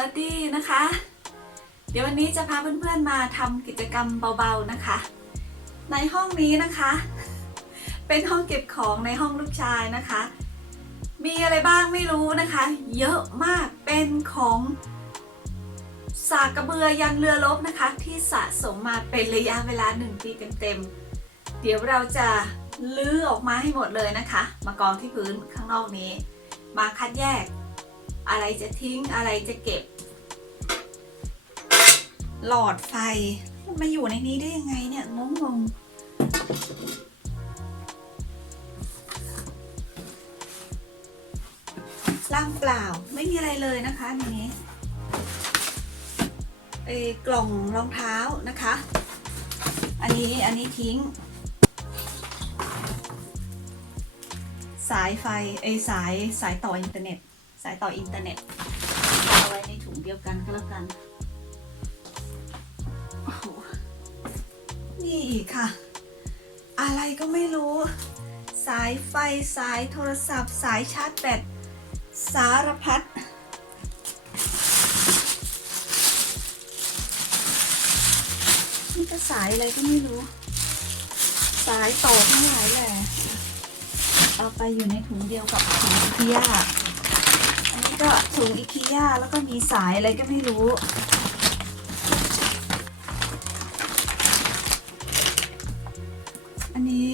วัสดีนะคะ เดี๋ยววันนี้จะพาเพื่อนๆมาทำกิจกรรมเบาๆนะคะ ในห้องนี้นะคะ เป็นห้องเก็บของในห้องลูกชายนะคะ มีอะไรบ้างไม่รู้นะคะ เยอะมากเป็นของสากกระเบือยันเรือรบนะคะ ที่สะสมมาเป็นระยะเวลาหนึ่งปีเต็มๆเดี๋ยวเราจะลื้อออกมาให้หมดเลยนะคะ มากองที่พื้นข้างนอกนี้ มาคัดแยก อะไรจะทิ้งอะไรจะเก็บ หลอดไฟมาอยู่ในนี้ได้ยังไงเนี่ยงงงล่างเปล่าไม่มีอะไรเลยนะคะในนี้เอ้กล่องรองเท้านะคะ อันนี้อันนี้ทิ้ง สายไฟไอสายสายต่ออินเทอร์เน็ต สายต่ออินเทอร์เน็ตเอาไว้ในถุงเดียวกันก็แล้วกันนี่อีกค่ะ อะไรก็ไม่รู้ สายไฟสายโทรศัพท์ สายชาร์จแบตสารพัดนี่ก็สายอะไรก็ไม่รู้ สายต่อทั้งหลายแหละเอาไปอยู่ในถุงเดียวกับถุงอีคิยาอันนี้ ก็ถุงอีคิยาแล้วก็มีสายอะไรก็ไม่รู้ อันนี้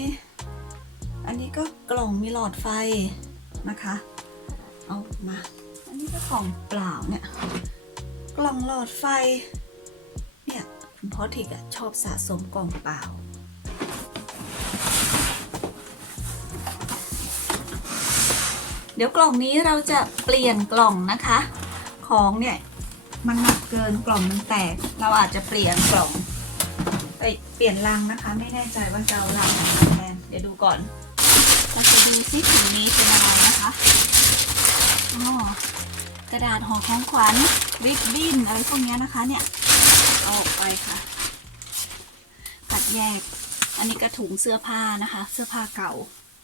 อันนี้ก็กล่องมีหลอดไฟนะคะ เอามา อันนี้ก็กล่องเปล่าเนี่ย กล่องหลอดไฟ เนี่ยพอทิกอะชอบสะสมกล่องเปล่า ดี๋ยวกล่องนี้เราจะเปลี่ยนกล่องนะคะ ของเนี่ยมันหนักเกินกล่องมันแตก เราอาจจะเปลี่ยนกล่องไปเปลี่ยนรังนะคะ ไม่แน่ใจว่าจะเอารังไหนมาแทนเดี๋ยวดูก่อนเราจะดูซิถุงนี้เป็นอะไรนะคะอ๋อกระดาษห่อของขวัญริบบิ้นอะไรพวกนี้นะคะเนี่ยเอาออกไปค่ะตัดแยก อันนี้กระถุงเสื้อผ้านะคะ เสื้อผ้าเก่า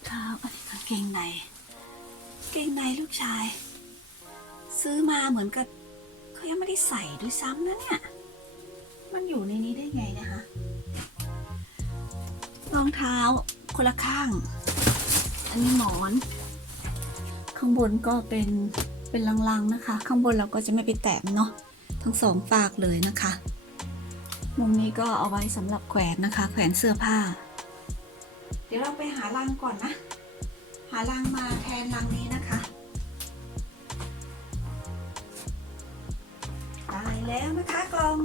ครับอันนี้กางเกงใน เกงในลูกชาย ซื้อมาเหมือนกับเขายังไม่ได้ใส่ด้วยซ้ำนะเนี่ยมันอยู่ในนี้ได้ไงนะคะรองเท้าคนละข้าง อันนี้หมอน ข้างบนก็เป็นเป็นลังๆนะคะ ข้างบนเราก็จะไม่ไปแตะมันเนาะทั้งสองฝากเลยนะคะ มุมนี้ก็เอาไว้สำหรับแขวนนะคะ แขวนเสื้อผ้า เดี๋ยวเราไปหาลังก่อนนะ หาลังมาแทนลังนี้นะคะตายแล้วนะคะกล่อง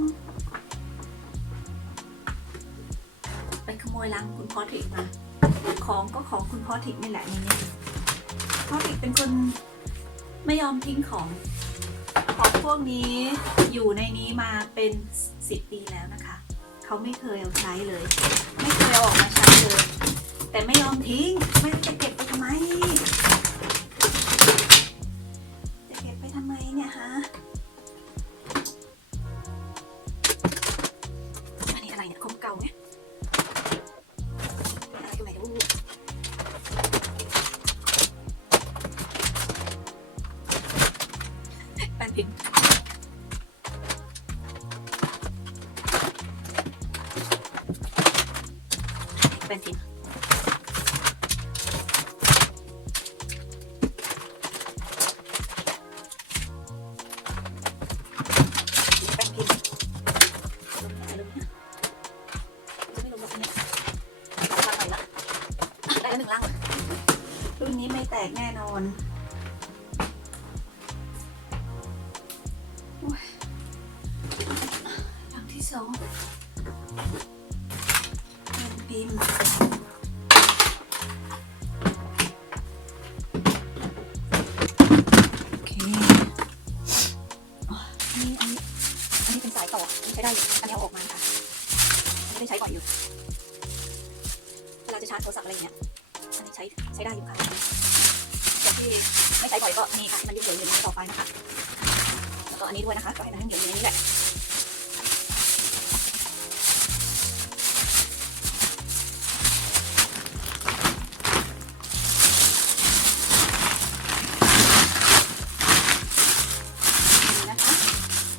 ไปขโมยลังคุณพ่อถิกมา ของก็ของคุณพ่อถิกนี่แหละในนี้พ่อถิกเป็นคนไม่ยอมทิ้งของของพวกนี้อยู่ในนี้มาเป็นสิบปีแล้วนะคะ เขาไม่เคยเอาใช้เลย ไม่เคยเอาออกมาใช้เลย แต่ไม่ยอมทิ้ง ไม่จะเก็บ จะเก็บไปทำไมเนี่ยฮะ สองบิมโอเคนนี้อันนี้อันนี้เป็นสายต่ออันใช้ได้อยู่อันนี้เอาออกมาค่ะอันนี้ได้ใช้บ่อยอยู่เวลาจะชาร์จโทรศัพท์อะไรเงี้ยอันนี้ใช้ใช้ได้อยู่ค่ะส่วนที่ไม่ใช้บ่อยก็นี่ค่ะมันยังเหลืออยู่ในต่อไปนะคะแล้วก็อันนี้ด้วยนะคะก็ให้มันยังเหลืออยู่ในนี้แหละ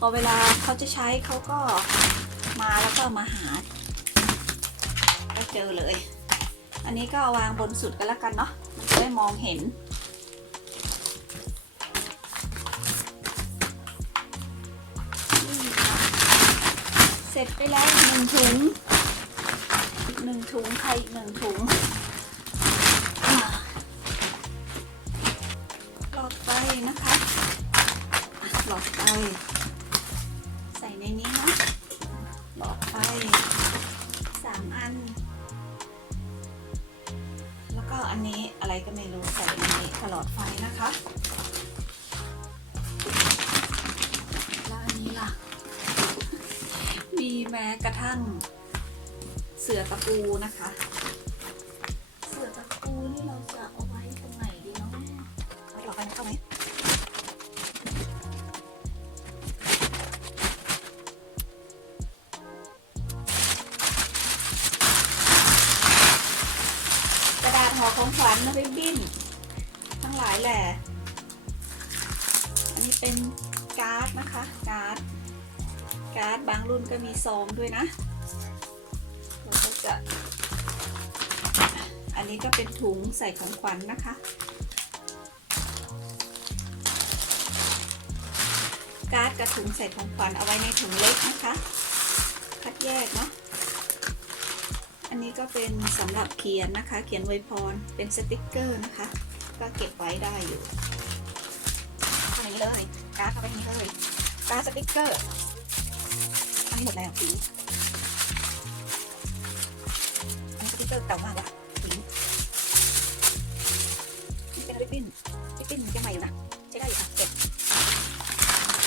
อเวลาเขาจะใช้เขาก็มาแล้วก็มาหาก็เจอเลย อันนี้ก็าวางบนสุดกันแล้วกันเนาะมันจะได้มองเห็น เสร็จไปแล้วหนึ่งถุงอีกหนึ่งถุงใครอีกหนึ่งถุงหลอดไฟนะคะอะหลอดไฟ อะไรก็ไม่รู้ใส่ในตลอดไฟนะคะแล้วอันนี้ล่ะ มีแม้กระทั่งเสือตะปูนะคะ ห่อของขวัญนะริบบิ้นทั้งหลายแหละอันนี้เป็นการ์ดนะคะ การ์ด การ์ดบางรุ่นก็มีซองด้วยนะเราก็จะ อันนี้ก็เป็นถุงใส่ของขวัญนะคะ การ์ดกับถุงใส่ของขวัญเอาไว้ในถุงเล็กนะคะ เป็นสำหรับเขียนนะคะ เขียนไวพรเป็นสติกเกอร์นะคะ ก็เก็บไว้ได้อยู่อันนี้เลยการ์ดเอาไว้นี้เลยการ์ดสติกเกอร์อันนี้หมดแล้วสีอันนี้สติกเกอร์เก่ามากว่ะสีนี่เป็นริบบิ้นริบบิ้นยังใหม่อยู่นะใช้ได้อยู่ค่ะเก็บ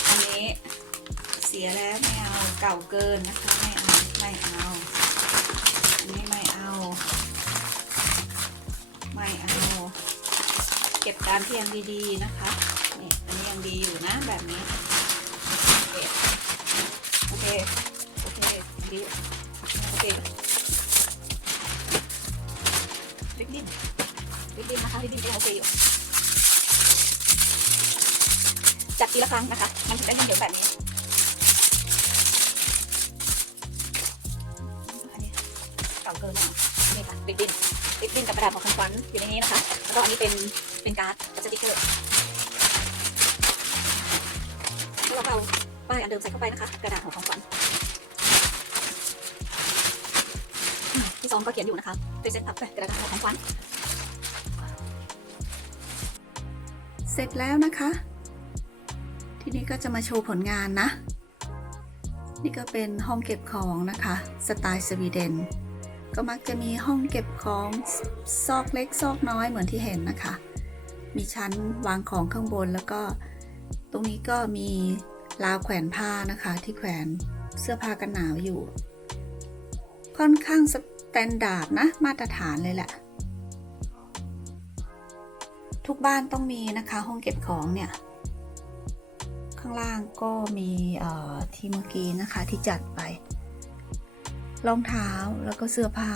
อันนี้เสียแล้วไม่เอาเก่าเกินนะคะไม่เอาไม่เอา ก็บตามที่ยังดีๆนะคะนี่อันนี้ยังดีอยู่นะแบบนี้โอเคโอเคโอเคดีโอเคริบบิ้นริบบิ้นนะคะริบบิ้นยังโอเคอยู่จัดทีละครั้งนะคะ มันถึงได้เยอะแบบนี้อันนี้เก่าเกินแล้ว ริบบิ้นริบบิ้นกับกระดาษของคำขวัญอยู่ในนี้นะคะ แล้วก็อันนี้เป็นเป็นการ์ดกับสติกเกอร์แล้วเราเอาป้ายอันเดิมใส่เข้าไปนะคะ กระดาษของของขวัญอืมที่ซองก็เขียนอยู่นะคะเป็นเซ็ตพับไปกระดาษของของขวัญเสร็จแล้วนะคะ ทีนี้ก็จะมาโชว์ผลงานนะ นี่ก็เป็นห้องเก็บของนะคะ สไตล์สวีเดน ก็มักจะมีห้องเก็บของซอกเล็กซอกน้อยเหมือนที่เห็นนะคะ มีชั้นวางของข้างบนแล้วก็ ตรงนี้ก็มีราวแขวนผ้านะคะที่แขวนเสื้อผ้ากันหนาวอยู่ ค่อนข้างสแตนดาร์ดนะมาตรฐานเลยแหละ ทุกบ้านต้องมีนะคะห้องเก็บของเนี่ย ข้างล่างก็มีที่เมื่อกี้นะคะที่จัดไป รองเท้าแล้วก็เสื้อผ้า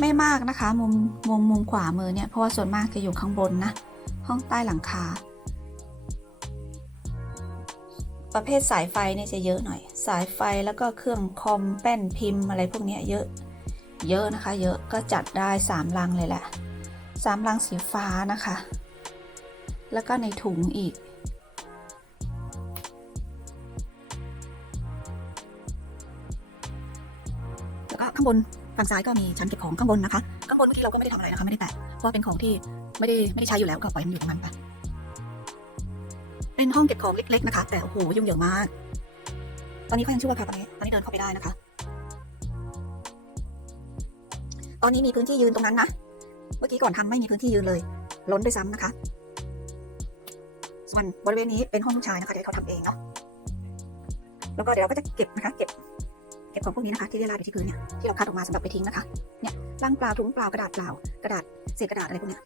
ไม่มากนะคะ มุมมุมมุมขวามือเนี่ย เพราะว่าส่วนมากจะอยู่ข้างบนนะ ห้องใต้หลังคา ประเภทสายไฟเนี่ยจะเยอะหน่อย สายไฟแล้วก็เครื่องคอมแป้นพิมพ์อะไรพวกนี้เยอะ เยอะนะคะ เยอะก็จัดได้สามลังเลยแหละสามลังสีฟ้านะคะ แล้วก็ในถุงอีกางบนฝั่งซ้ายก็มีชั้นเก็บของข้างบนนะคะข้างบนเมื่อกี้เราก็ไม่ได้ทำอะไรนะคะไม่ได้แตะเพราะาเป็นของที่ไม่ได้ไม่ได้ใช้อยู่แล้วก็ปล่อยมันอยู่ตรงนั้นไปเป็นห้องเก็บของเล็ก ๆ นะคะ แต่โอ้โหยุ่งเหยิงมาก ตอนนี้เขายังชั่วค่ะตอนนี้ตอนนี้เดินเข้าไปได้นะคะ ตอนนี้มีพื้นที่ยืนตรงนั้นนะเมื่อกี้ก่อนทำไม่มีพื้นที่ยืนเลย ล้นด้วยซ้ำนะคะ ส่วนบริเวณนี้เป็นห้องลูกชายนะคะเดี๋ยวเขาทำเองเนาะแล้วก็เดี๋ยวเราก็จะเก็บนะคะ เก็บ เก็บของพวกนี้นะคะที่เรียราดอยู่ที่พื้นเนี่ยที่เราคัดออกมาสำหรับไปทิ้งนะคะเนี่ยลังเปล่าถุงเปล่ากระดาษเปล่ากระดาษเศษกระดาษอะไรพวกเนี้ย